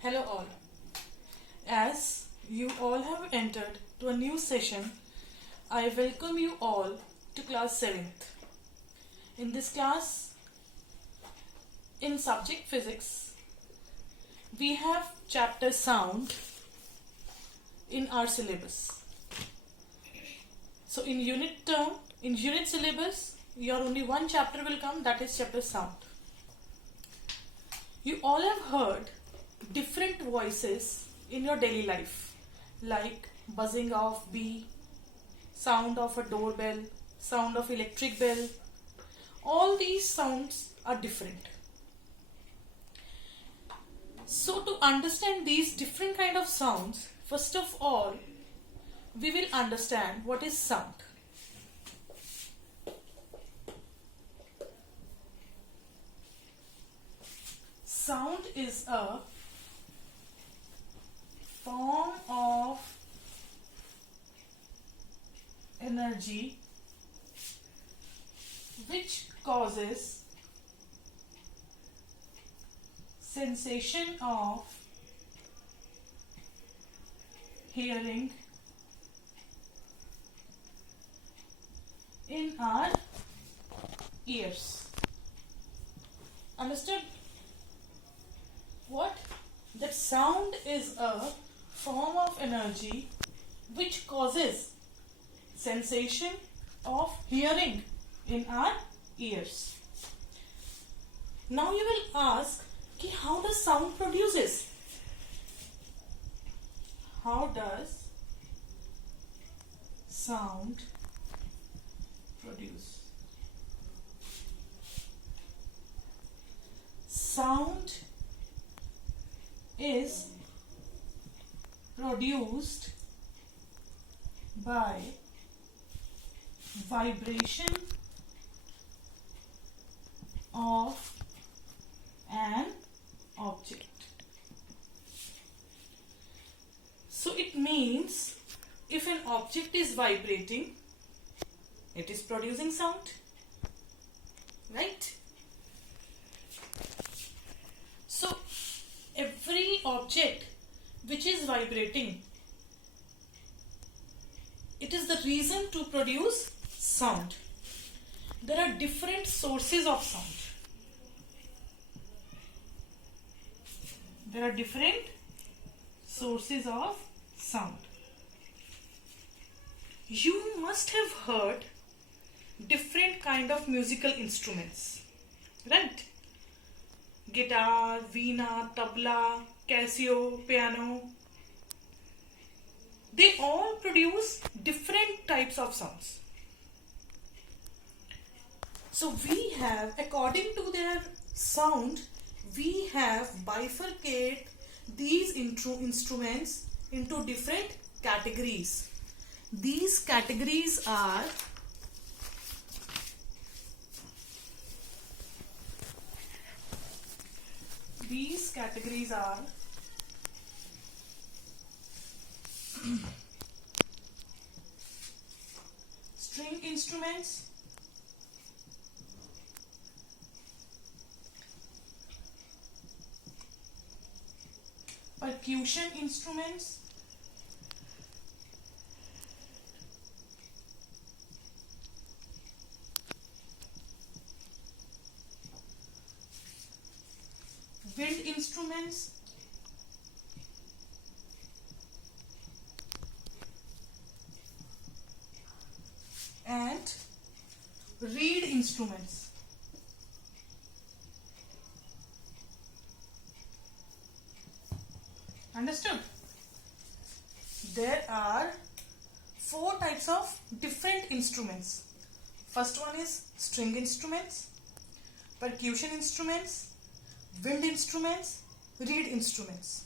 Hello all. As you all have entered to a new session, I welcome you all to class 7th. In this class, in subject physics, we have chapter sound in our syllabus. So in unit syllabus, your only one chapter will come, that is chapter sound. You all have heard different voices in your daily life, like buzzing of bee, sound of a doorbell, sound of electric bell. All these sounds are different. So to understand these different kind of sounds, first of all, we will understand what is sound. Sound is a form of energy which causes sensation of hearing in our ears. Understood? What? That sound is a form of energy which causes sensation of hearing in our ears. Now you will ask, how does sound produces? How does sound produce? Sound is produced by vibration of an object. So it means if an object is vibrating, it is producing sound, right? So every object which is vibrating, it is the reason to produce sound. There are different sources of sound. There are different sources of sound. You must have heard different kind of musical instruments, right? Guitar, veena, tabla, Casio, piano. They all produce different types of sounds. So we have, according to their sound, we have bifurcated these instruments into different categories. These categories are string instruments, percussion instruments, wind instruments, and reed instruments. Understood? There are 4 types of different instruments. First one is string instruments, percussion instruments, wind instruments, reed instruments.